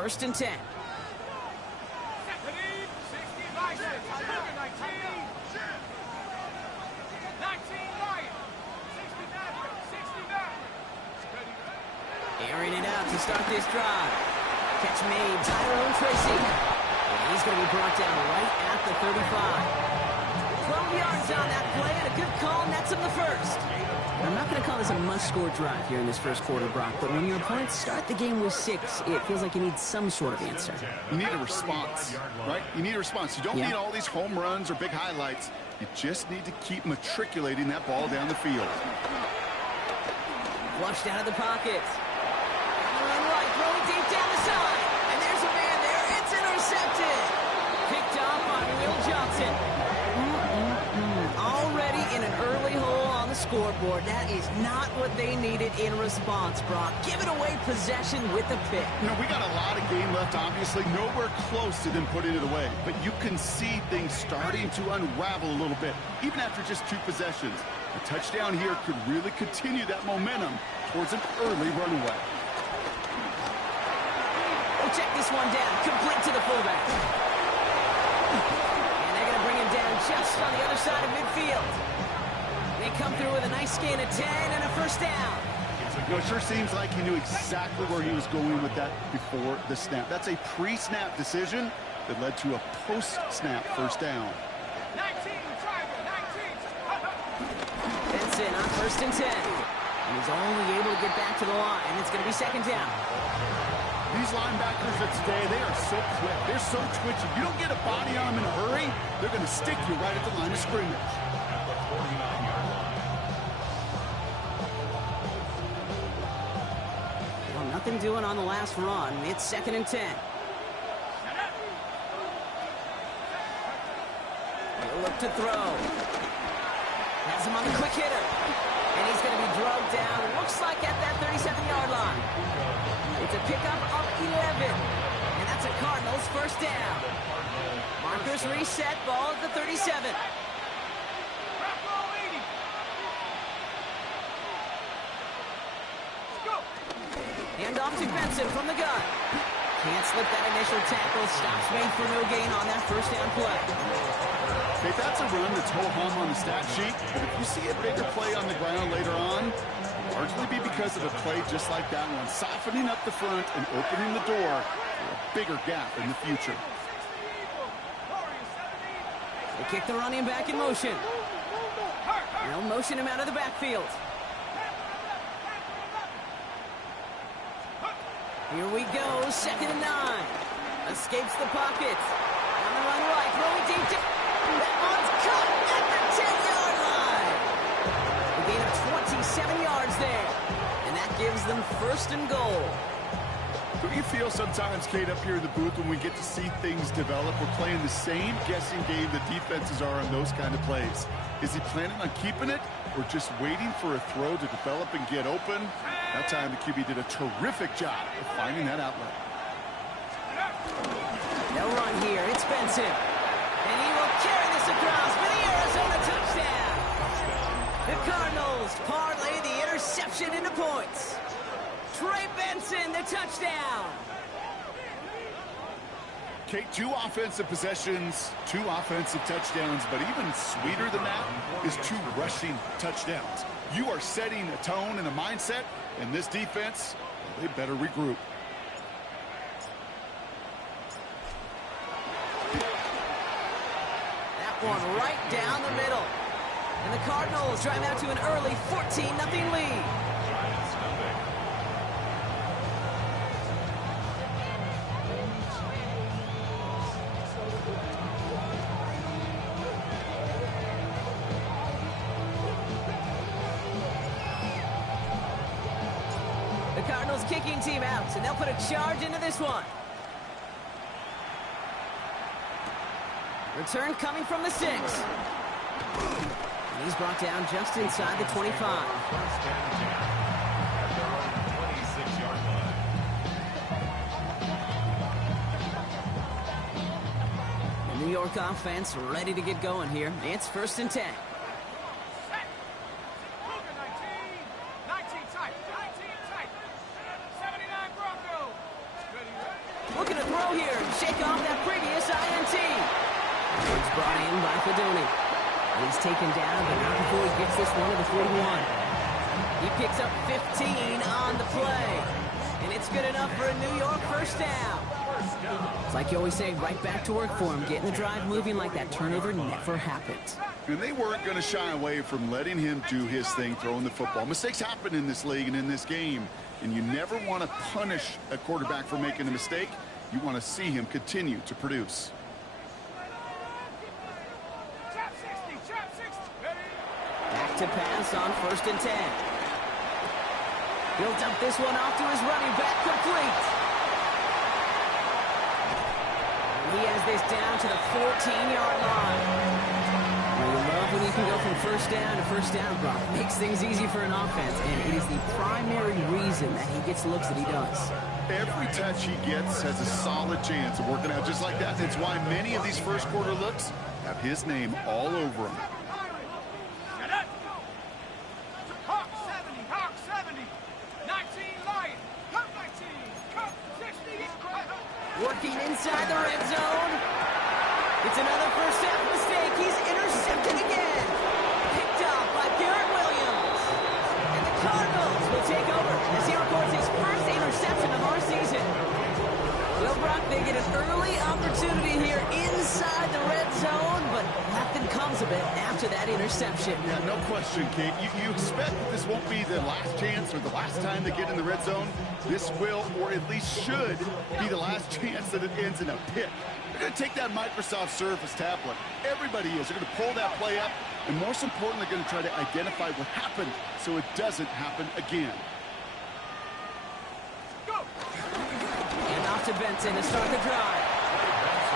first and 10. Airing it out to start this drive. Catch made, Tyrone Tracy. And he's going to be brought down right at the 35. 12 yards on that play, and a good call nets him the first. I'm not going to call this a must-score drive here in this first quarter, Brock, but when your opponents start the game with 6, it feels like you need some sort of answer. You need a response, right? You need a response. You don't need all these home runs or big highlights. You just need to keep matriculating that ball down the field. Flushed out of the pocket. Run right, throwing deep down the side. And there's a man there. It's intercepted. Picked off by Will Johnson. Already in an early hole on the scoreboard. That is not what they needed in response, Brock. Giving away possession with the pick. You know, we got a lot of game left, obviously. Nowhere close to them putting it away. But you can see things starting to unravel a little bit, even after just 2 possessions. A touchdown here could really continue that momentum towards an early runaway. We'll check this one down. Complete to the fullback. And they're going to bring him down just on the other side of midfield. They come through with a nice gain of 10 and a first down. You know, it sure seems like he knew exactly where he was going with that before the snap. That's a pre-snap decision that led to a post-snap first down. Benson on first and 10. And he's only able to get back to the line. It's going to be second down. These linebackers of today, they are so quick. They're so twitchy. You don't get a body on them in a hurry, they're going to stick you right at the line of scrimmage. Well, nothing doing on the last run. It's second and 10. He'll look to throw. Has him on the quick hitter. And he's going to be drugged down. Looks like at that 37-yard line. It's a pickup of 11. And that's a Cardinals first down. Markers reset. Ball at the 37. Hand off to Benson from the gun. Can't slip that initial tackle. Stops made for no gain on that first down play. Okay, that's a run that's ho-hum on the stat sheet, but if you see a bigger play on the ground later on, largely be because of a play just like that one, softening up the front and opening the door for a bigger gap in the future. They kick the running back in motion. They'll motion him out of the backfield. Here we go, second and 9. Escapes the pocket. On the run right, throwing deep down. That one's caught at the 10-yard line. A gain of 27 yards there. And that gives them first and goal. Don't you feel sometimes, Kate, up here in the booth when we get to see things develop? We're playing the same guessing game the defenses are on those kind of plays. Is he planning on keeping it or just waiting for a throw to develop and get open? That time the QB did a terrific job of finding that outlet. They'll run here. It's Benson. And he will carry this across for the Arizona touchdown. The Cardinals parlay the interception into points. Trey Benson, the touchdown. Kate, 2 offensive possessions, 2 offensive touchdowns, but even sweeter than that is 2 rushing touchdowns. You are setting a tone and a mindset, and this defense, they better regroup. That one right down the middle. And the Cardinals drive out to an early 14-0 lead. The Cardinals kicking team out, and they'll put a charge into this one. Return coming from the 6. And he's brought down just inside the 25. The New York offense ready to get going here. It's first and 10. Looking to throw here and shake off that previous INT. It's brought in by Fedoni. He's taken down, but not before he gets this one to the 41. He picks up 15 on the play. And it's good enough for a New York first down. It's like you always say, right back to work for him. Getting the drive moving like that turnover never happened. And they weren't going to shy away from letting him do his thing, throwing the football. Mistakes happen in this league and in this game. And you never want to punish a quarterback for making a mistake. You want to see him continue to produce. Back to pass on 1st and 10. He'll dump this one off to his running back, complete. He has this down to the 14-yard line. Well, you love when you can go from first down to first down, Brock. Makes things easy for an offense, and it is the primary reason that he gets the looks that he does. Every touch he gets has a solid chance of working out just like that. That's why many of these first quarter looks have his name all over them. Working inside the red zone. It's another first half mistake. He's intercepted again. Picked up by Garrett Williams. And the Cardinals will take over as he records his first interception of our season. Well, Brock, they get an early opportunity here inside the red zone, but nothing comes of it after that interception. Yeah, no question, Kate. You expect that this won't be the last chance or the last time they get in the red zone. This will, or at least should, be the last chance that it ends in a pick. They're going to take that Microsoft Surface tablet. Everybody is. They're going to pull that play up, and most importantly, they're going to try to identify what happened so it doesn't happen again. To Benson to start the drive.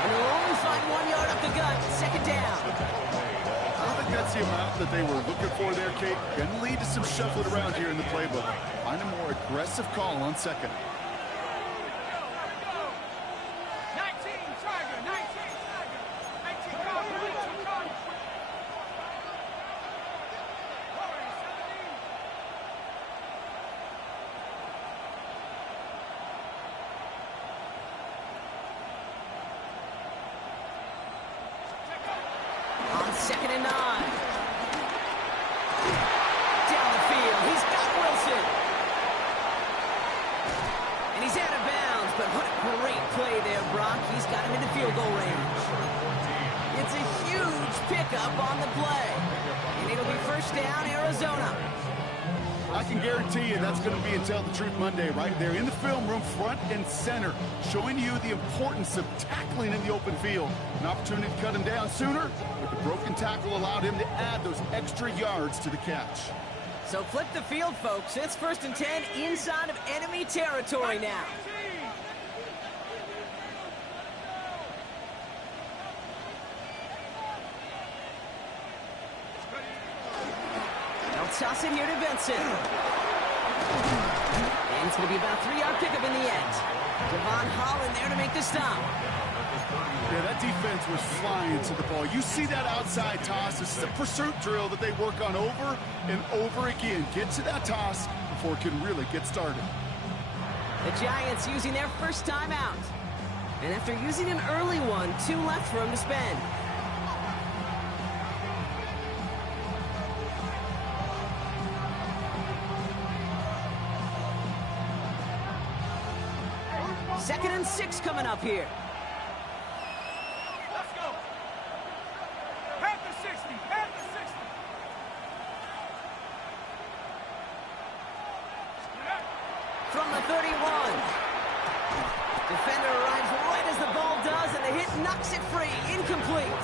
And they'll only find 1 yard up the gut. 2nd down. I don't think that's the amount that they were looking for there, Kate. Going to lead to some shuffling around here in the playbook. Find a more aggressive call on 2nd. 19, Tiger, 19, Tiger. 19, Tiger. On 2nd and 9. Down the field. He's got Wilson. And he's out of bounds, but what a great play there, Brock. He's got him into field goal range. It's a huge pickup on the play. And it'll be first down, Arizona. I can guarantee you that's going to be in Tell the Truth Monday right there in the film room, front and center, showing you the importance of tackling in the open field. An opportunity to cut him down sooner, but the broken tackle allowed him to add those extra yards to the catch. So flip the field, folks. It's 1st and 10 inside of enemy territory now. Toss it here to Benson. And it's going to be about a 3-yard pickup in the end. Devon Holland there to make the stop. Yeah, that defense was flying to the ball. You see that outside toss. This is a pursuit drill that they work on over and over again. Get to that toss before it can really get started. The Giants using their first time out. And after using an early one, 2 left for them to spend. Second and 6 coming up here. Let's go. Half the 60. Half the 60. From the 31. Defender arrives right as the ball does, and the hit knocks it free. Incomplete.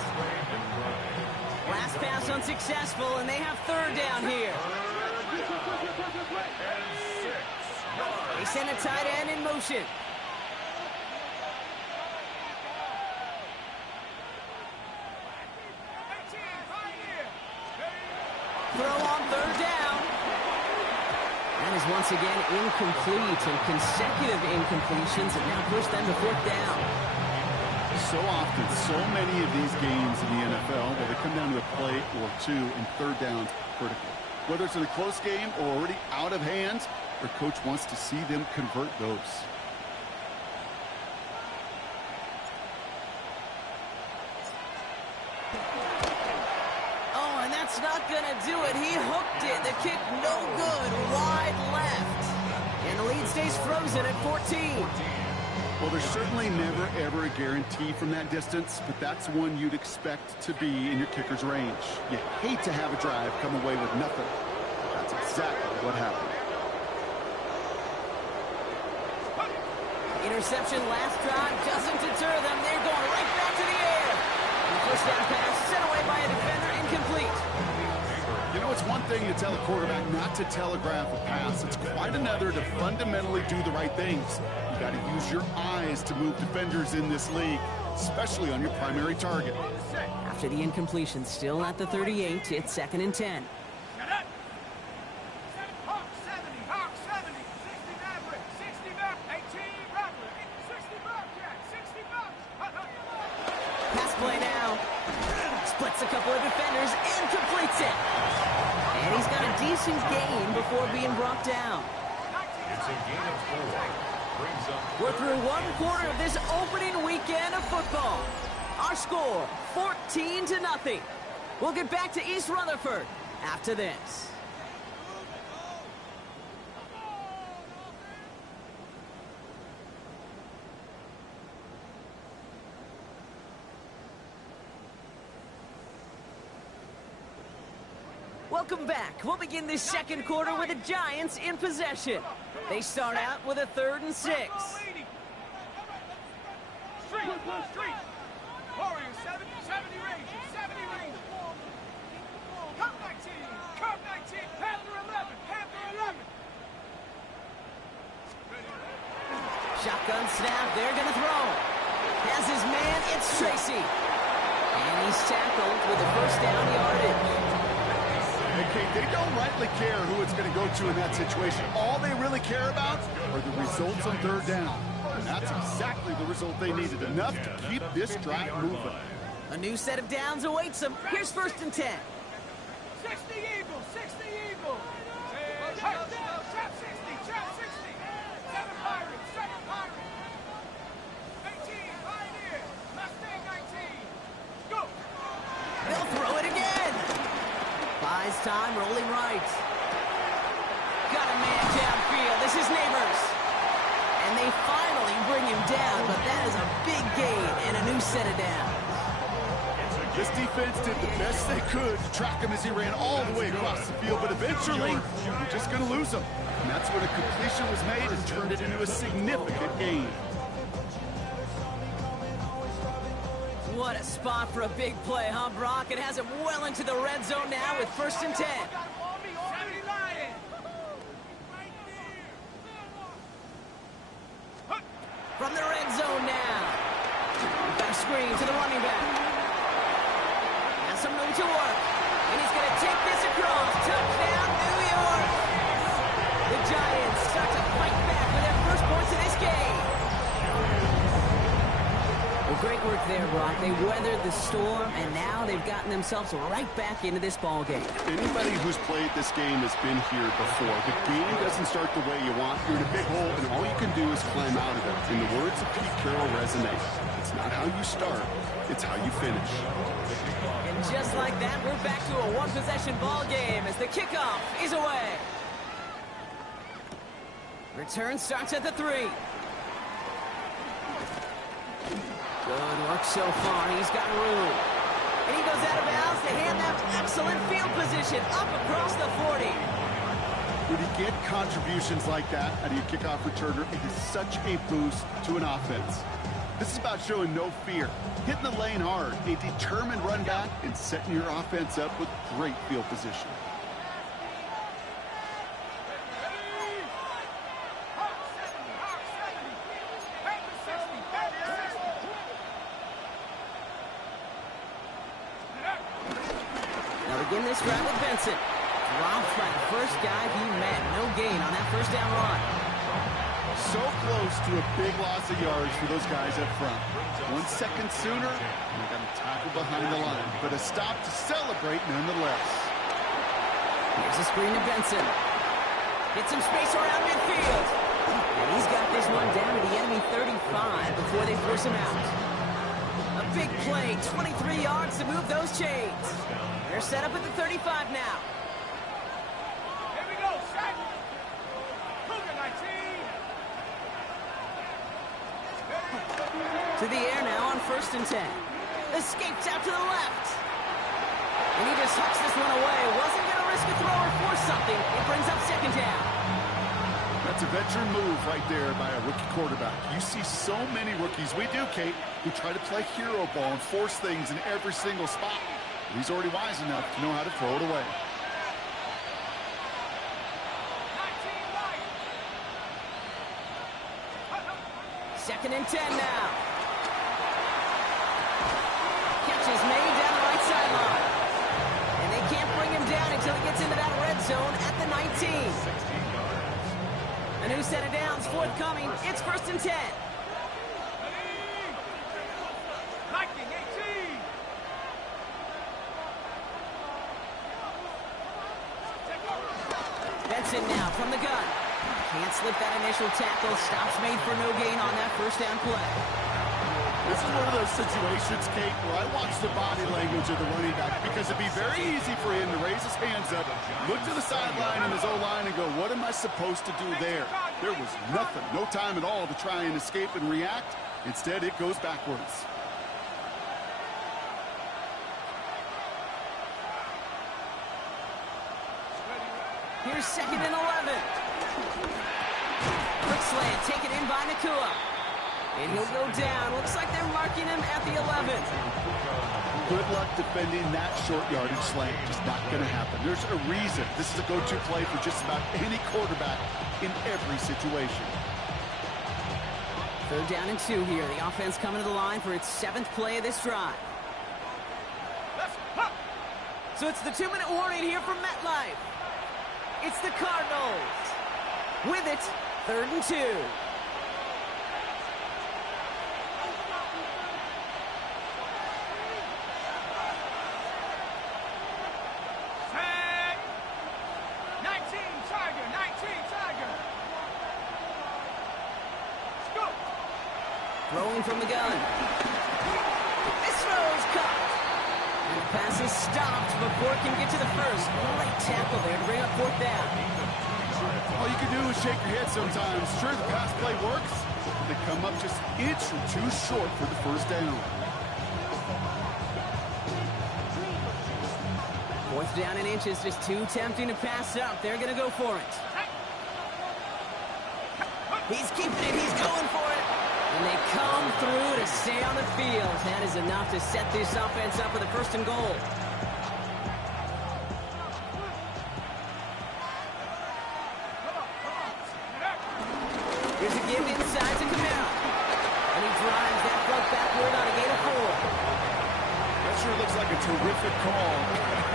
Last pass unsuccessful, and they have 3rd down here. They send a tight end in motion. Throw on 3rd down. That is once again incomplete, and consecutive incompletions have now pushed them to 4th down. So often, so many of these games in the NFL, well, they come down to a play or 2, and 3rd down's critical. Whether it's in a close game or already out of hands, their coach wants to see them convert those. That's not going to do it. He hooked it. The kick no good. Wide left. And the lead stays frozen at 14. Well, there's certainly never, ever a guarantee from that distance, but that's one you'd expect to be in your kicker's range. You hate to have a drive come away with nothing. That's exactly what happened. Interception last drive doesn't deter them. They're going right back to the air. And the first down pass sent away by a defender, incomplete. You know, it's one thing to tell a quarterback not to telegraph a pass. It's quite another to fundamentally do the right things. You got to use your eyes to move defenders in this league, especially on your primary target. After the incompletion, still at the 38, it's 2nd and 10. Pass play now. Splits a couple of defenders and completes it. And he's got a decent gain before being brought down. It's a gain of 4. Brings up We're through one quarter of this opening weekend of football. Our score, 14-0. We'll get back to East Rutherford after this. Welcome back. We'll begin this second quarter with the Giants in possession. They start out with a 3rd and 6. Street. Warriors 70 range. 70 range. Cup 19. Cup 19. Panther 11. Panther 11. Shotgun snap. They're going to throw. Has his man. It's Tracy. And he's tackled with a first down yardage. Okay, they don't rightly care who it's going to go to in that situation. All they really care about are the results on 3rd down. And that's exactly the result they needed. Enough to keep this drive moving. A new set of downs awaits them. Here's 1st and 10. 60 Eagles. 60 Eagles. Trap 60. Trap 60. 7 Pirates. 7 Pirates. 18 Pioneers. Mustang 19. Go. They'll throw it again. Buys time, rolling right. Got a man downfield. This is Neighbors. And they finally bring him down, but that is a big gain and a new set of downs. This defense did the best they could to track him as he ran all the way across the field, but eventually, you're just going to lose him. And that's when a completion was made and turned it into a significant gain. What a spot for a big play, huh, Brock? It has him well into the red zone now with 1st and 10. 70 Lion. From the red zone now. Back screen to the running back. Has some room to work. And he's going to take this across. Touchdown, New York. The Giants start to fight back with their first points of this game. Well, great work there, Brock. They weathered the storm, and now they've gotten themselves right back into this ball game. Anybody who's played this game has been here before. The game doesn't start the way you want. You're in a big hole, and all you can do is climb out of it. In the words of Pete Carroll resonate, it's not how you start, it's how you finish. And just like that, we're back to a one-possession ball game as the kickoff is away. Return starts at the 3. Good work so far. He's got room. And he goes out of bounds to hand that excellent field position up across the 40. When you get contributions like that out of your kickoff returner, it is such a boost to an offense. This is about showing no fear, hitting the lane hard, a determined run back, and setting your offense up with great field position. Begin this drive with Benson. Dropped by the first guy he met. No gain on that first down run. So close to a big loss of yards for those guys up front. 1 second sooner, and they got a tackle behind the line. But a stop to celebrate nonetheless. Here's a screen to Benson. Get some space around midfield. And he's got this one down to the enemy 35 before they force him out. A big play, 23 yards to move those chains. They're set up at the 35 now. Here we go, set. Cougar 19. To the air now on 1st and 10. Escapes out to the left. And he just hucks this one away. Wasn't going to risk a throw or force something. It brings up 2nd down. That's a veteran move right there by a rookie quarterback. You see so many rookies, we do, Kate, who try to play hero ball and force things in every single spot. He's already wise enough to know how to throw it away. 2nd and 10 now. Catch is made down the right sideline. And they can't bring him down until he gets into that red zone at the 19. A new set of downs forthcoming. It's 1st and 10. Viking 18. Benson now from the gun. Can't slip that initial tackle. Stops made for no gain on that 1st down play. This is one of those situations, Kate, where I watch the body language of the running back because it'd be very easy for him to raise his hands up, look to the sideline in his O-line and go, what am I supposed to do there? There was nothing, no time at all to try and escape and react. Instead, it goes backwards. Here's 2nd and 11. Quick slant taken in by Nakua. And he'll go down. Looks like they're marking him at the 11. Good luck defending that short yardage slant. Just not going to happen. There's a reason. This is a go-to play for just about any quarterback in every situation. 3rd down and 2 here. The offense coming to the line for its 7th play of this drive. So it's the 2-minute warning here from MetLife. It's the Cardinals. With it, 3rd and 2. Set. 19 Tiger, 19 Tiger. Scoop. Throwing from the gun. This throw is caught. And the pass is stopped before it can get to the 1st. Great tackle there to bring up 4th down. All you can do is shake your head sometimes. Sure, the pass play works. They come up just an inch or 2 short for the 1st down. 4th down in inches, just too tempting to pass up. They're going to go for it. He's keeping it. He's going for it. And they come through to stay on the field. That is enough to set this offense up for the 1st and goal. Here's a give inside to Camaro. And he drives that buck backward on a gain of 4. That sure looks like a terrific call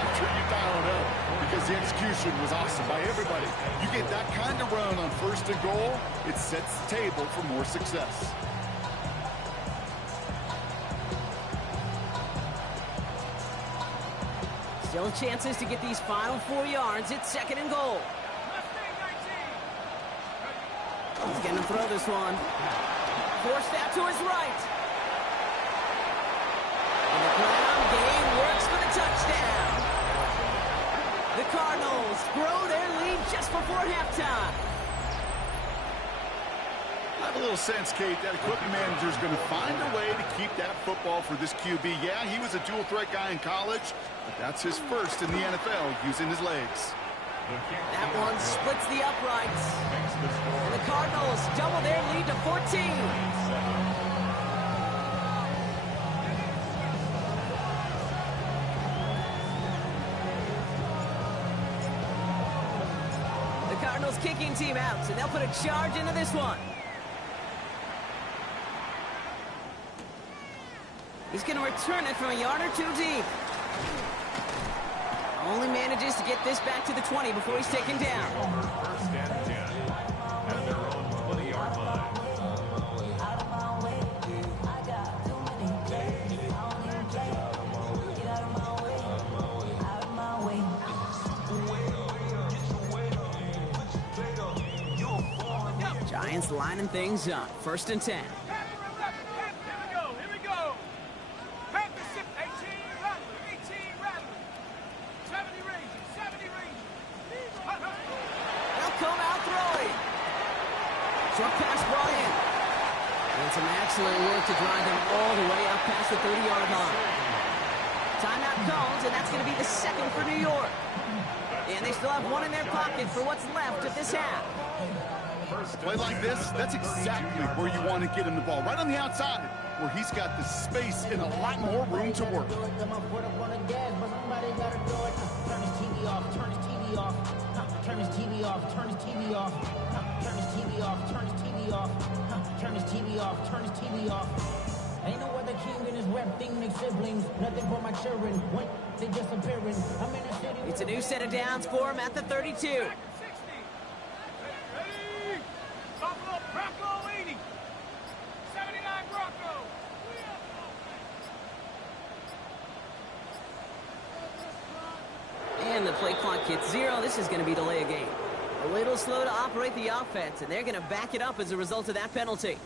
after you dial it up because the execution was awesome by everybody. You get that kind of run on 1st and goal, it sets the table for more success. Still chances to get these final 4 yards. It's 2nd and goal. He's going to throw this one. Forced out to his right. And the ground game works for the touchdown. The Cardinals grow their lead just before halftime. I have a little sense, Kate, that equipment manager is going to find a way to keep that football for this QB. Yeah, he was a dual threat guy in college, but that's his 1st in the NFL using his legs. That one splits the uprights. And the Cardinals double their lead to 14. The Cardinals kicking team out, and they'll put a charge into this one. He's going to return it from a yard or 2 deep. Only manages to get this back to the 20 before he's taken down. 1st and 10 at their own 20-yard line. Giants lining things up. 1st and 10. Here we go, here we go. And some excellent work to drive them all the way up past the 30-yard line. Timeout called, and that's going to be the second for New York. And they still have one in their pocket for what's left of this half. A play like this, that's exactly where you want to get him the ball. Right on the outside, where he's got the space and a lot more room to work. Turn his TV off, turn his TV off, turn his TV off, turn his TV off, turn his TV off, turn his TV off. Ain't no other king in this rap thing, they siblings. Nothing for my children. What? They disappearing. I'm in the city. It's a new set of downs for him at the 32. 60. Ready? Buffalo Bronco 80. 79 Bronco. And the play clock hits 0. This is going to be delay a game. A little slow to operate the offense, and they're going to back it up as a result of that penalty.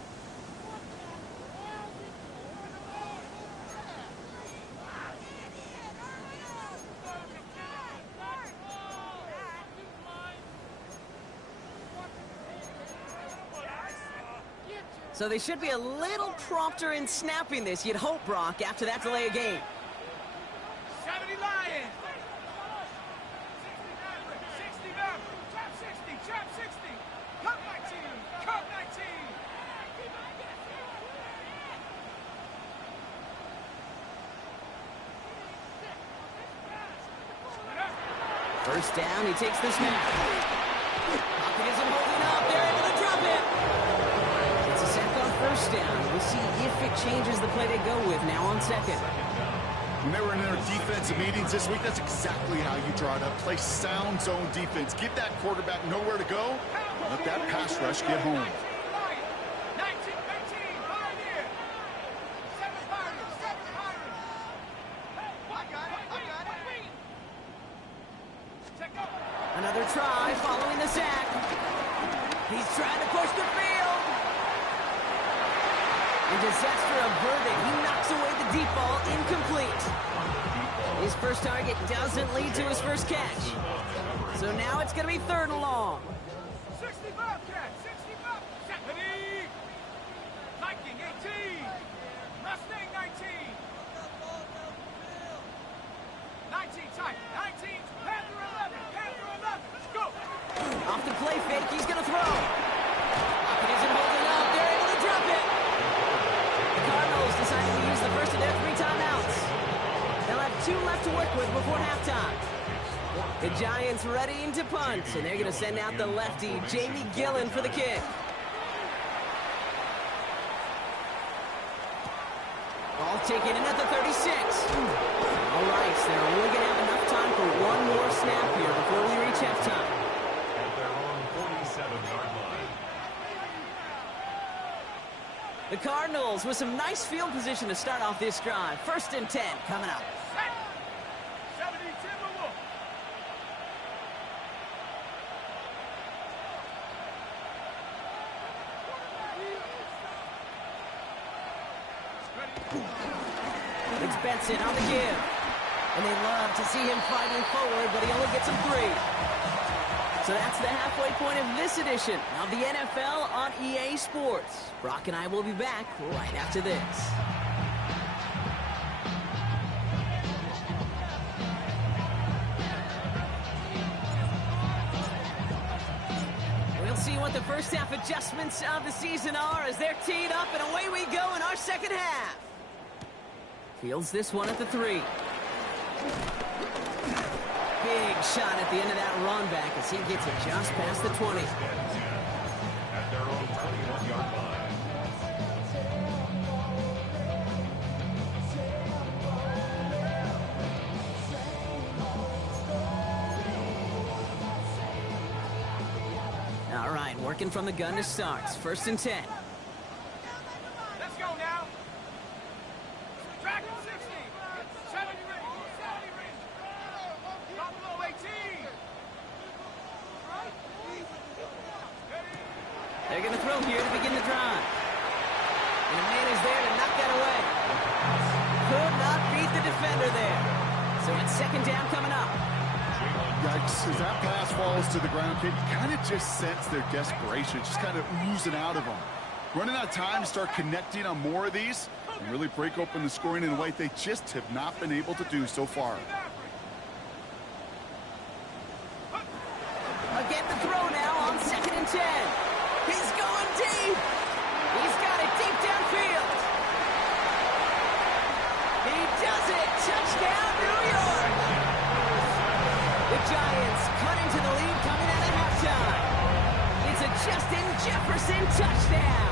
So they should be a little prompter in snapping this, you'd hope, Brock, after that delay of game. 70 Lions. 60 Maverick. Trap 60. Trap 60. Cup 19. Cup 19. First down, he takes the snap. Pocket isn't holding up. They're able to drop it. It's a sack on first down. We'll see if it changes the play they go with now on second. When they were in their defensive meetings this week, that's exactly how you draw it up. Play sound zone defense. Give that quarterback nowhere to go. Let that pass rush get home. 19, Pioneer. 7 Pirates. 7 Pirates. I got it. Check up. Another try following the sack. He's trying to push the field. And disaster averted. He knocks away the deep ball, incomplete. His first target doesn't lead to his first catch. So now it's going to be 3rd and long. 60 Bobcat. 60 Bobcat. 70. Viking 18. Mustang 19. 19 tight. 19. Panther 11. Panther 11. Let's go. Off the play fake, he's going to throw. Pocket isn't holding up. They're able to drop it. The Cardinals decided to use the first of their 3 timeouts. They'll have 2 left to work with before halftime. The Giants readying to punt, and they're going to send out the lefty, Jamie Gillen, for the kick. Ball taken in at the 36. All right, so they're only going to have enough time for one more snap here before we reach halftime. At their own 47-yard line. The Cardinals with some nice field position to start off this drive. 1st and 10 coming up. 70 Timberwolves. It's Benson on the give. And they love to see him fighting forward, but he only gets him 3. So that's the halfway point of this edition of the NFL on EA Sports. Brock and I will be back right after this. We'll see what the first half adjustments of the season are as they're teed up, and away we go in our second half. Fields this one at the 3. Big shot at the end of that run back as he gets it just past the 20. At their own 21-yard line. All right, working from the gun to start. 1st and 10. Let's go now. Track 60. 70 range. 70 range. Buffalo 18. They're going to throw here to begin the drive. And a man is there to knock that away. Could not beat the defender there. So it's 2nd down coming up. Yikes, as that pass falls to the ground, kid, you kind of just sense their desperation, just kind of oozing out of them. Running out of time to start connecting on more of these and really break open the scoring in a way they just have not been able to do so far. Again, the throw now on 2nd and 10. He's going deep. He's got it deep downfield. He does it. Touchdown, New York. The Giants cut into the lead coming out of halftime. It's a Justin Jefferson touchdown.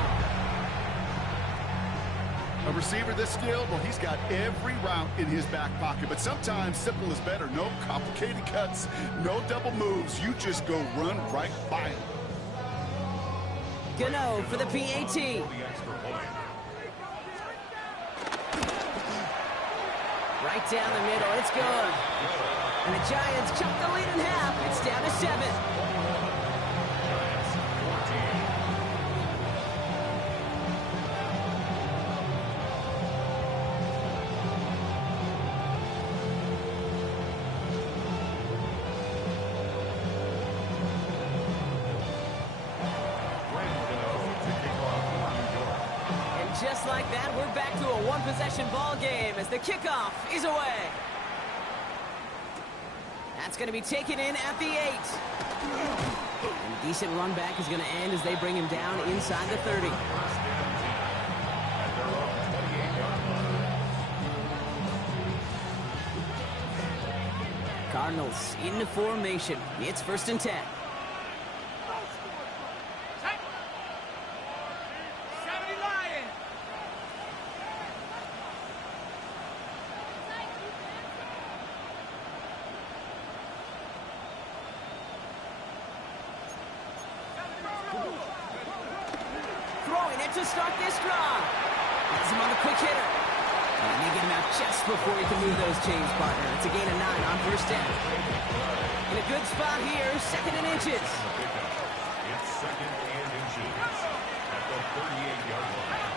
A receiver this skilled, well, he's got every route in his back pocket, but sometimes simple is better. No complicated cuts, no double moves. You just go run right by him. Gano for the PAT. Right down the middle, it's good. And the Giants cut the lead in half. It's down to 7. Just like that, we're back to a one-possession ball game as the kickoff is away. That's going to be taken in at the 8. And a decent run back is going to end as they bring him down inside the 30. Cardinals into formation. It's 1st and 10. Throwing it to start this drive. Has him on the quick hitter. And they get him out just before he can move those chains, partner. It's a gain of 9 on 1st down. In a good spot here, 2nd and inches. It's 2nd and inches at the 38-yard line.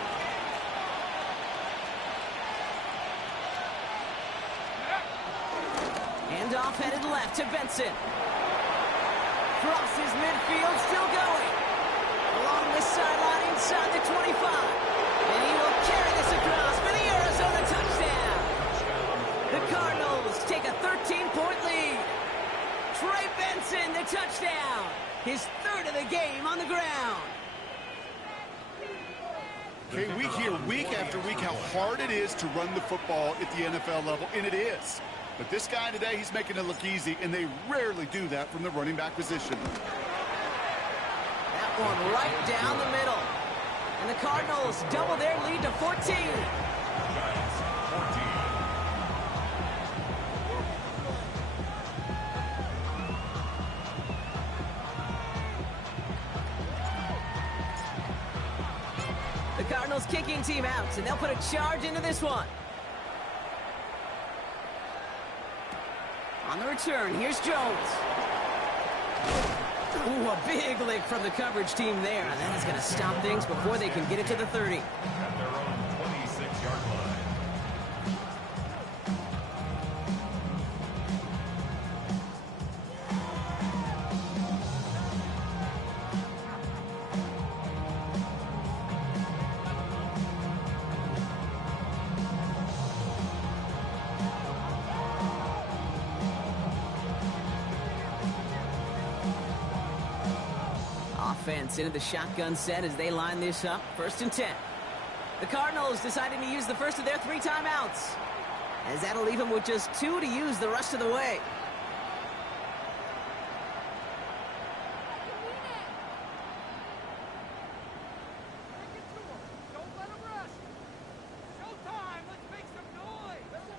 Handoff headed left to Benson. Crosses midfield, still going. Along the sideline inside the 25. And he will carry this across for the Arizona touchdown. The Cardinals take a 13-point lead. Trey Benson, the touchdown. His 3rd of the game on the ground. Okay, we hear week after week how hard it is to run the football at the NFL level, and it is. But this guy today, he's making it look easy, and they rarely do that from the running back position. That one right down the middle. And the Cardinals double their lead to 14. Giants 14. The Cardinals kicking team out, and they'll put a charge into this one. On the return, here's Jones. Ooh, a big lick from the coverage team there. And that is going to stop things before they can get it to the 30. At their own 26-yard line. Offense into the shotgun set as they line this up. 1st and 10. The Cardinals deciding to use the first of their 3 timeouts, as that'll leave them with just 2 to use the rest of the way.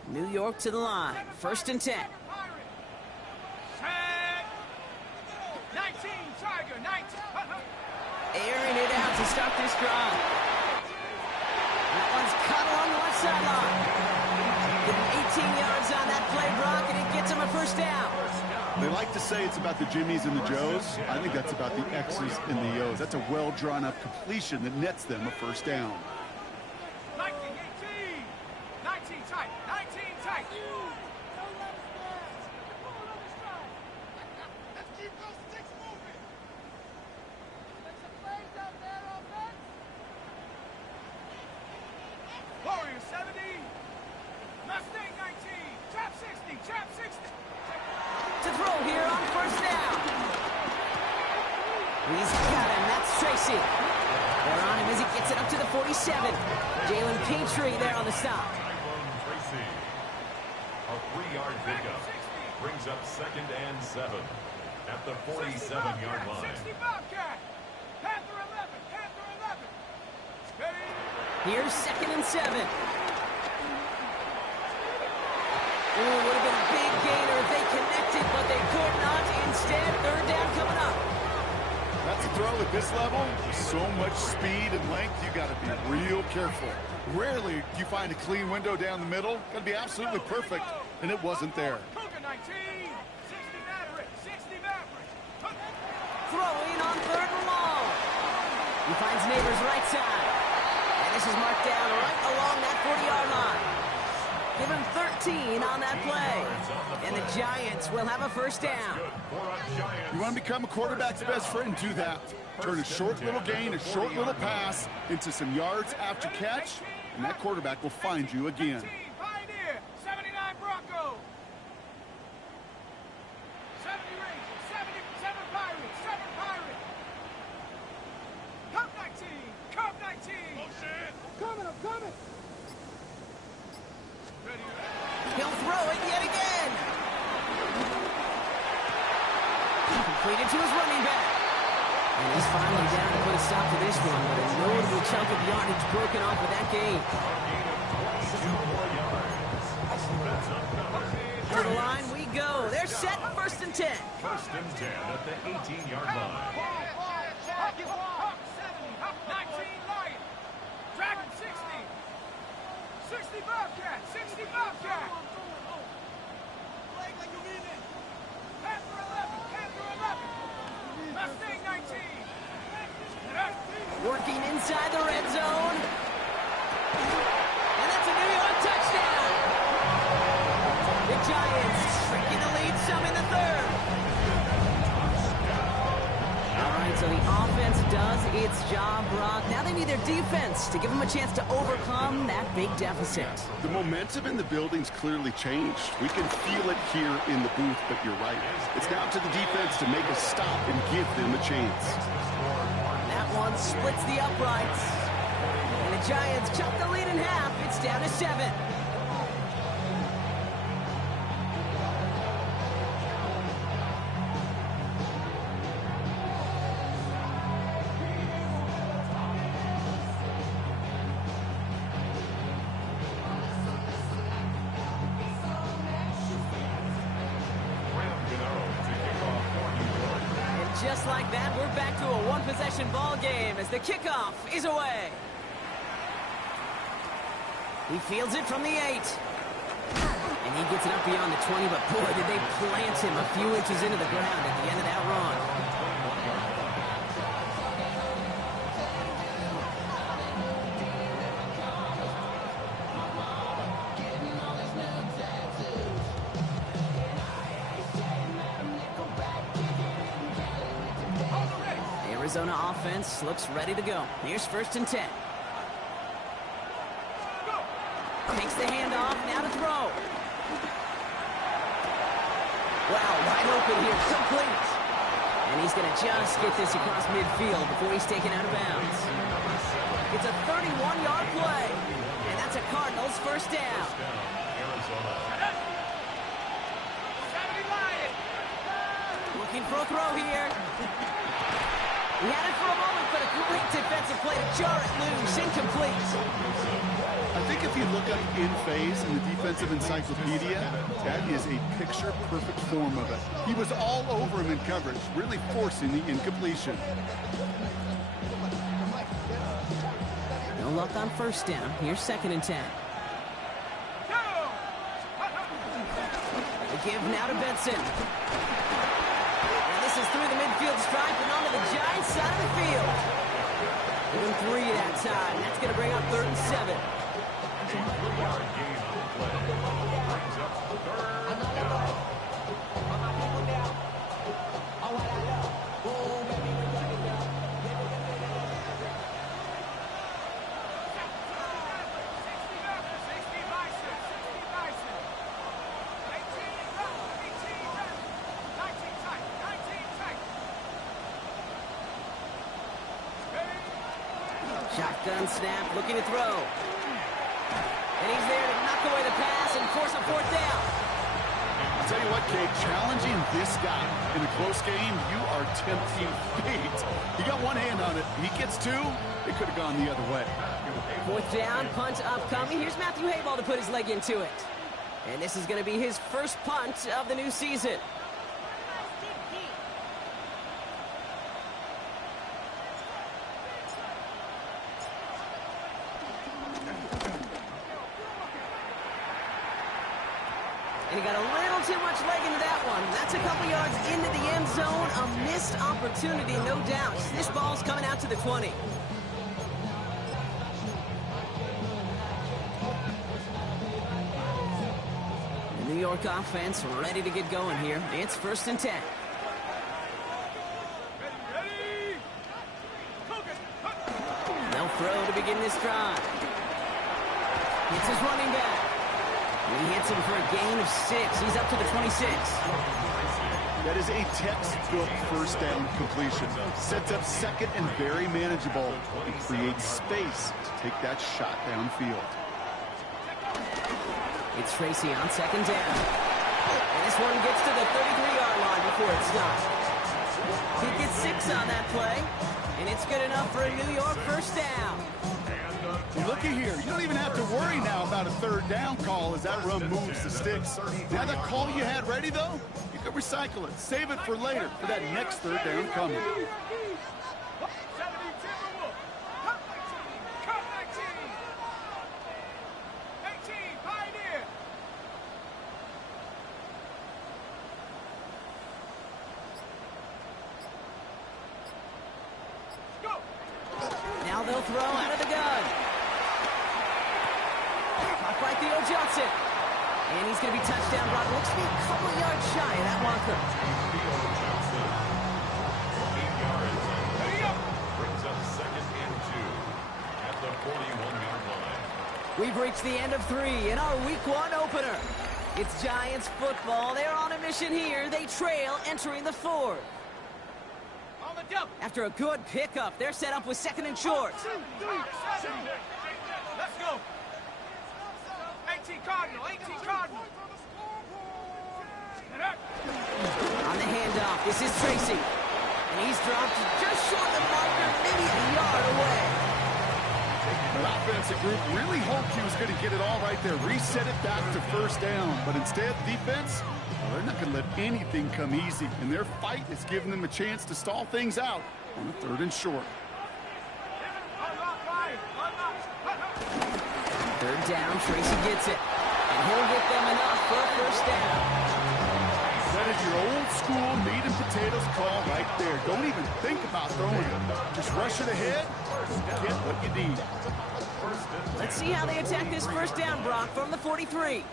New York to the line. 1st and 10. 19, Tiger, 19. Airing it out to start this drive. That one's caught along the left sideline. Getting 18 yards on that play, Brock, and it gets him a 1st down. They like to say it's about the Jimmies and the Joes. I think that's about the X's and the O's. That's a well-drawn-up completion that nets them a 1st down. 19, 18. 19 tight, 19 tight. Let's keep those sticks moving. Make some plays out there, offense. Warrior 70. Mustang 19. Trap 60. Trap 60. To throw here on first down. He's got him. That's Tracy. They're on him as he gets it up to the 47. Jalen Petrie there on the stop. Tracy. A 3-yard pickup. Brings up 2nd and 7 at the 47-yard line. 60 Bobcat. Panther 11. Panther 11. Steady. Here's 2nd and 7. Ooh, would have been a big gainer if they connected, but they could not. Instead, 3rd down coming up. That's a throw at this level. So much speed and length, you got to be real careful. Rarely do you find a clean window down the middle. Got to be absolutely perfect, and it wasn't there. Cougar 19. 60 Maverick. 60 Maverick. Throwing on 3rd and long. He finds Neighbors right side. And this is marked down right along that 40-yard line. Give him 13 on that play. And the Giants will have a first down. You want to become a quarterback's best friend, do that. Turn a short little gain, a short little pass into some yards after catch, and that quarterback will find you again. 19 Pioneer. 79 Bronco. 70 Rangers. 77 Pirates. 7 Pirates. Cup 19. Cup 19. I'm coming. He'll throw it yet again. Completed to his running back. And he's finally down to put a stop to this one, but a notable chunk of yardage broken off with that game. To the line we go. They're set, 1st and 10. 1st and 10 at the 18-yard line. Hawk 70. Hawk 19 Lion. Dragon 60. 60 Bobcat. 60 Bobcat. Panther 11. Panther 11. Mustang 19. Working inside the red zone. And that's a New York touchdown. The Giants shrinking the lead some in the 3rd. All right, so the offense does its job, Brock. Now they need their defense to give them a chance to overcome that big deficit. The momentum in the building's clearly changed. We can feel it here in the booth, but you're right. It's now to the defense to make a stop and give them a chance. That one splits the uprights. And the Giants chop the lead in half. It's down to 7. Just like that, we're back to a one-possession ball game as the kickoff is away. He fields it from the 8. And he gets it up beyond the 20, but boy, did they plant him a few inches into the ground at the end of that run. Arizona offense looks ready to go. Here's 1st and 10. Takes the handoff, now to throw. Wow, wide open here, complete. And he's going to just get this across midfield before he's taken out of bounds. It's a 31-yard play, and that's a Cardinals first down. Looking for a throw here. He had it for a moment, but a great defensive play to jar it loose, incomplete. I think if you look up in phase in the defensive encyclopedia, that is a picture-perfect form of it. He was all over him in coverage, really forcing the incompletion. No luck on first down. Here's 2nd and 10. The give now to Benson. This is through the midfield stripe and onto the Giants side of the field. Within 3 that time. That's going to bring up 3rd and 7. Shotgun snap, looking to throw. And he's there to knock away the pass and force a fourth down. I'll tell you what, Kate, challenging this guy in a close game, you are tempting fate. He got one hand on it. He gets two, it could have gone the other way. Fourth down, punt upcoming. Here's Matthew Hayball to put his leg into it. And this is going to be his first punt of the new season. And he got a little too much leg into that one. That's a couple yards into the end zone. A missed opportunity, no doubt. This ball's coming out to the 20. The New York offense ready to get going here. It's 1st and 10. They'll throw to begin this drive. It's his running back. He hits him for a gain of 6. He's up to the 26. That is a textbook first down completion. Sets up second and very manageable. It creates space to take that shot downfield. It's Tracy on 2nd down. And this one gets to the 33-yard line before it's stopped. He gets 6 on that play. And it's good enough for a New York first down. Look at here. You don't even have to worry now about a 3rd down call as that run moves the sticks. Now that call you had ready, though, you can recycle it. Save it for later for that next 3rd down coming. Now they'll throw out of the gun. Caught by Theo Johnson. And he's going to be touchdown brought. Looks to be a couple yards shy of that marker. Theo Johnson, 8 yards. Brings up 2nd and 2 at the 41-yard line. We've reached the end of 3 in our Week 1 opener. It's Giants football. They're on a mission here. They trail entering the 4th. After a good pickup, they're set up with 2nd and short. Let's go. 18 Cardinal, 18 Cardinal. On the handoff, this is Tracy. And he's dropped just short of the marker, maybe a yard away. The offensive group really hoped he was going to get it all right there, reset it back to 1st down. But instead, defense, well, they're not going to let anything come easy. And their fight is giving them a chance to stall things out on a 3rd and short. 3rd down, Tracy gets it. And he'll get them enough for a first down. That is your old school meat and potatoes call right there. Don't even think about throwing it. Just rush it ahead, get what you need. Let's see how they attack this first down, Brock, from the 43.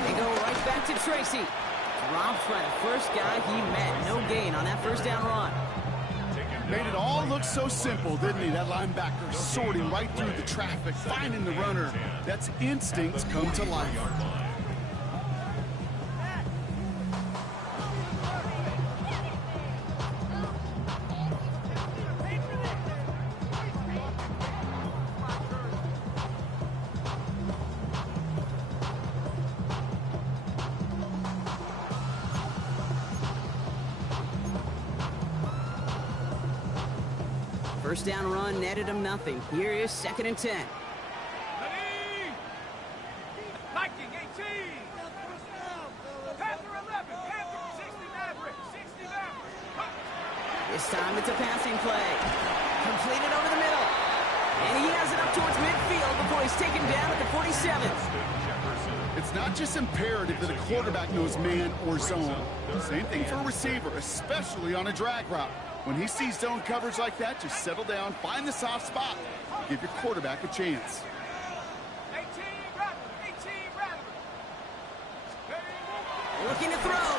They go right back to Tracy. Dropped by the first guy he met. No gain on that first down run. Made it all look so simple, didn't he? That linebacker sorting right through the traffic, finding the runner. That's instincts come to life. First down run netted him nothing. Here is 2nd and 10. Viking 18. Panther 11. Panther 60 Maverick. 60 Maverick. This time it's a passing play. Completed over the middle. And he has it up towards midfield before he's taken down at the 47. It's not just imperative that a quarterback knows man or zone. Same thing for a receiver, especially on a drag route. When he sees zone coverage like that, just settle down, find the soft spot, give your quarterback a chance. 18 Rattler. 18 Rattler. Looking to throw.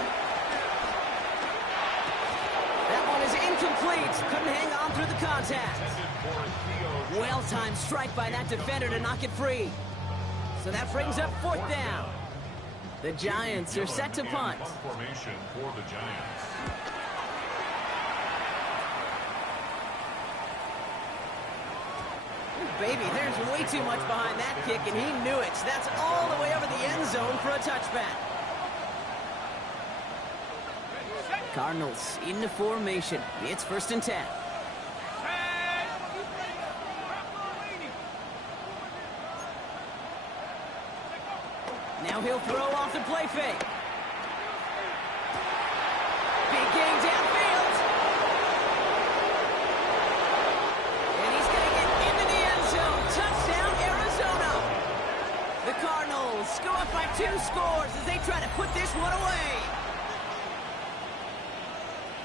That one is incomplete. Couldn't hang on through the contact. Well-timed strike by that defender to knock it free. So that brings up 4th down. The Giants are set to punt. Formation for the Giants. baby, there's way too much behind that kick, and he knew it. That's all the way over the end zone for a touchback. Cardinals into formation. It's 1st and 10. Now he'll throw off the play fake. Big gain downfield. And he's going to get into the end zone. Touchdown, Arizona. The Cardinals go up by 2 scores as they try to put this one away.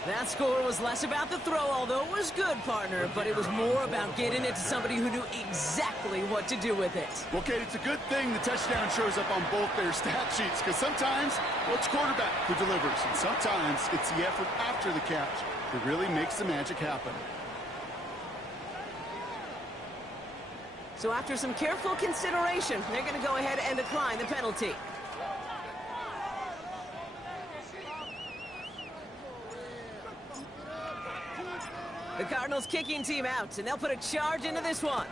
That score was less about the throw, although it was good, partner, but it was more about getting it to somebody who knew exactly what to do with it. Well, Kate, it's a good thing the touchdown shows up on both their stat sheets, because sometimes, well, it's quarterback who delivers, and sometimes it's the effort after the catch that really makes the magic happen. So after some careful consideration, they're going to go ahead and decline the penalty. The Cardinals kicking team out, and they'll put a charge into this one.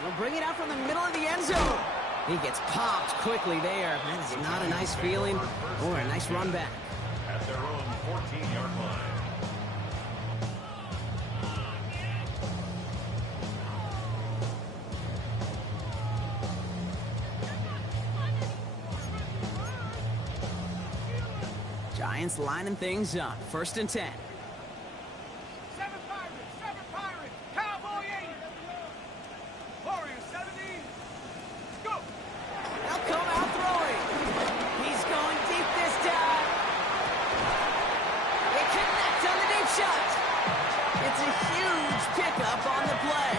They'll bring it out from the middle of the end zone. He gets popped quickly there. That is not a nice feeling or a nice run back. At their own 14-yard line. Giants lining things up. 1st and 10. 7 Pirates, 7 Pirates, Cowboy 80. Warriors 70. Let's go. They'll come out throwing. He's going deep this time. They connect on the deep shot. It's a huge pickup on the play.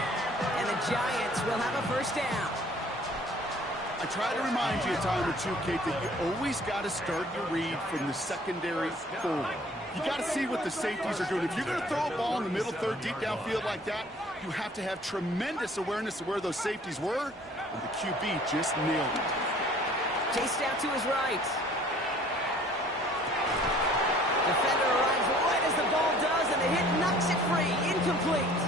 And the Giants will have a 1st down. I try to remind you a time or two, Kate, that you always got to start your read from the secondary forward. You got to see what the safeties are doing. If you're going to throw a ball in the middle third, deep downfield like that, you have to have tremendous awareness of where those safeties were, and the QB just nailed it. Chased out to his right. Defender arrives right as the ball does, and the hit knocks it free. Incomplete.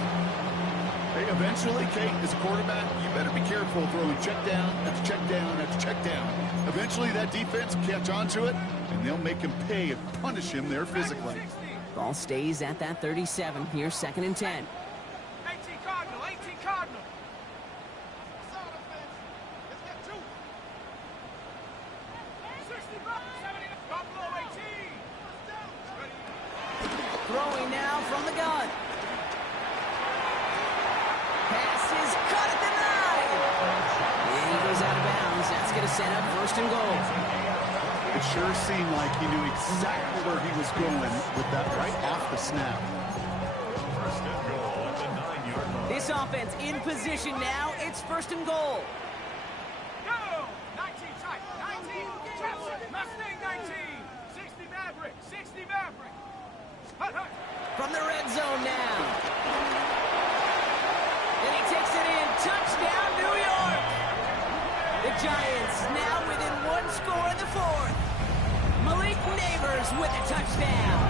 Hey, eventually, Kate, as a quarterback, you better be careful throwing check down after check down after check down. Eventually, that defense will catch on to it, and they'll make him pay and punish him there physically. Ball stays at that 37. Here's 2nd and 10. 18 Cardinal, 18 Cardinal. Throwing now from the gun. Pass is cut at the 9. And he goes out of bounds. That's going to set up 1st and goal. It sure seemed like he knew exactly where he was going with that right off the snap. 1st and goal at the 9-yard line. This offense in position now. It's 1st and goal. Go! 19 tight, 19, Chapson, Mustang 19, 60 Maverick, 60 Maverick. Hut, hut. From the red zone now. And he takes it in. Touchdown, New York. The Giants now within 1 score in the 4th. Malik Neighbors with a touchdown.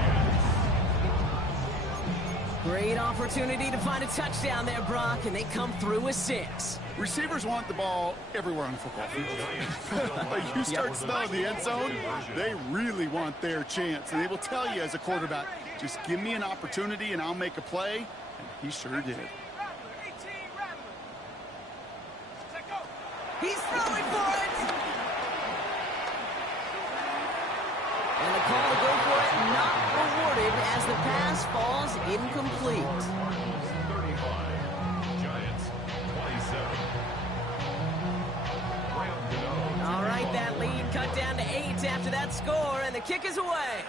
Great opportunity to find a touchdown there, Brock, and they come through with 6. Receivers want the ball everywhere on the football field. Like you start smelling the end zone, they really want their chance. And they will tell you as a quarterback, just give me an opportunity and I'll make a play. And he sure did. He's throwing for it. And the call to go for it not rewarded as the pass falls incomplete. 35. Giants 27. All right, that lead cut down to 8 after that score, and the kick is away.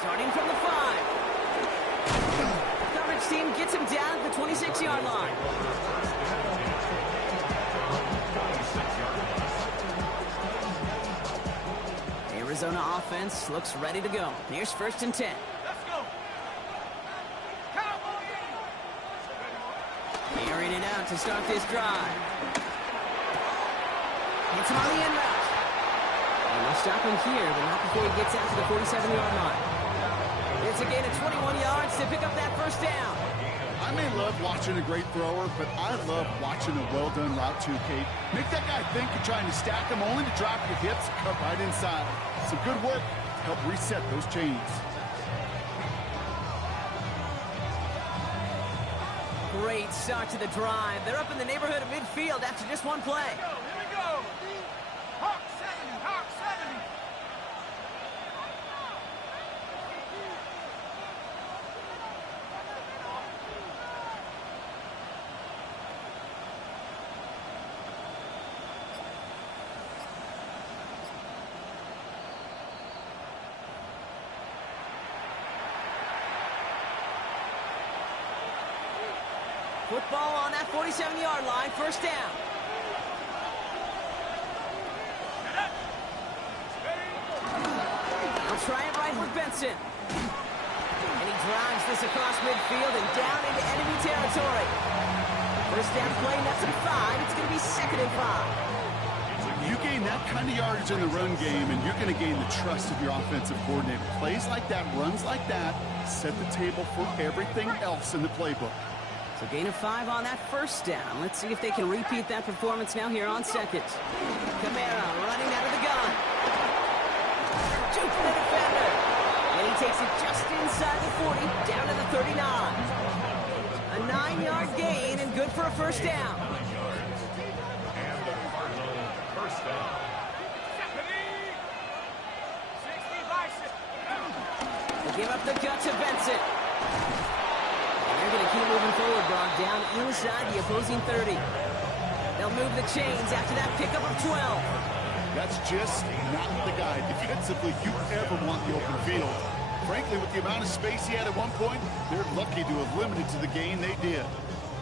Starting from the 5. Coverage team gets him down at the 26-yard line. Arizona offense looks ready to go. Here's 1st and 10. Let's go. Cowboy 80. Airing it out to start this drive. Hits him on the end route. they'll stop him here, but not before he gets out to the 47-yard line. It's a gain of 21 yards to pick up that first down. I may love watching a great thrower, but I love watching a well-done route too, Kate. Make that guy think you're trying to stack him, only to drop your hips and cut right inside. Some good work to help reset those chains. Great start to the drive. They're up in the neighborhood of midfield after just one play. Here we go. Hawk 70, Hawk 70. Football on that 47-yard line, first down. They'll try it right with Benson. And he drives this across midfield and down into enemy territory. First down play, that's at 5. It's going to be 2nd and 5. You gain that kind of yardage in the run game, and you're going to gain the trust of your offensive coordinator. Plays like that, runs like that, set the table for everything else in the playbook. So gain of 5 on that first down. Let's see if they can repeat that performance now here on second. Kamara running out of the gun. Jukes the defender. And he takes it just inside the 40, down to the 39. A 9-yard gain and good for a first down. And the Cardinal first down. 60 bicep. They give up the gut to Benson. They're going to keep moving forward, Brock, down inside the opposing 30. They'll move the chains after that pickup of 12. That's just not the guy defensively you ever want the open field. Frankly, with the amount of space he had at one point, they're lucky to have limited to the gain they did.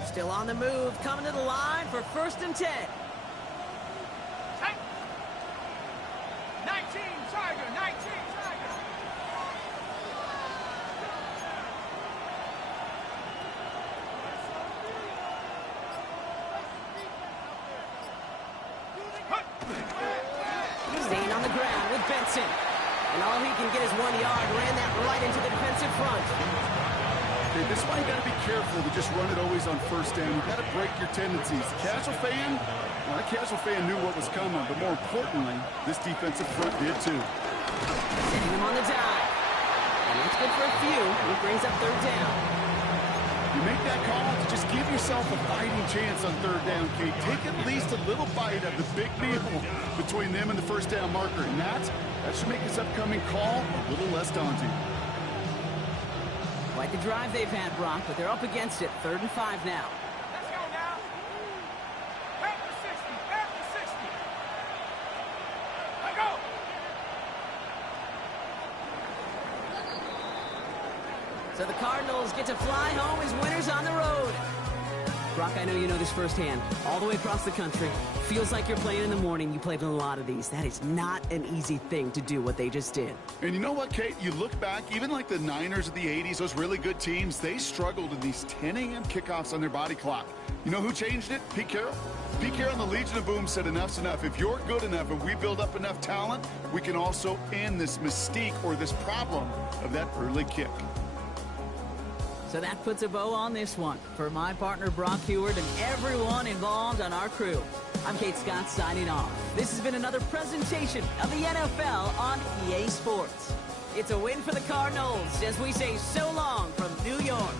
Still on the move, coming to the line for 1st and 10. 19, Tiger, 19, Tiger. Staying on the ground with Benson. And all he can get is 1 yard. Ran that right into the defensive front. Okay, this is why you got to be careful to just run it always on first down. You got to break your tendencies. Casual fan, well, that casual fan knew what was coming, but more importantly, this defensive front did too. Sending him on the dive. And that's good for a few. It brings up 3rd down. You make that call to just give yourself a fighting chance on 3rd down, Kate. Take at least a little bite of the big meal between them and the first down marker. And that should make this upcoming call a little less daunting. Quite the drive they've had, Brock, but they're up against it. 3rd and 5 now. Let's go now. Back to 60, back to 60. Let go. So the Cardinals get to fly home as winners on the road. Brock, I know you know this firsthand. All the way across the country. Feels like you're playing in the morning. You played in a lot of these. That is not an easy thing to do what they just did. And you know what, Kate? You look back, even like the Niners of the 80s, those really good teams, they struggled in these 10 a.m. kickoffs on their body clock. You know who changed it? Pete Carroll. Pete Carroll and the Legion of Boom said enough's enough. If you're good enough and we build up enough talent, we can also end this mystique or this problem of that early kick. So that puts a bow on this one. For my partner, Brock Heward, and everyone involved on our crew, I'm Kate Scott signing off. This has been another presentation of the NFL on EA Sports. It's a win for the Cardinals as we say so long from New York.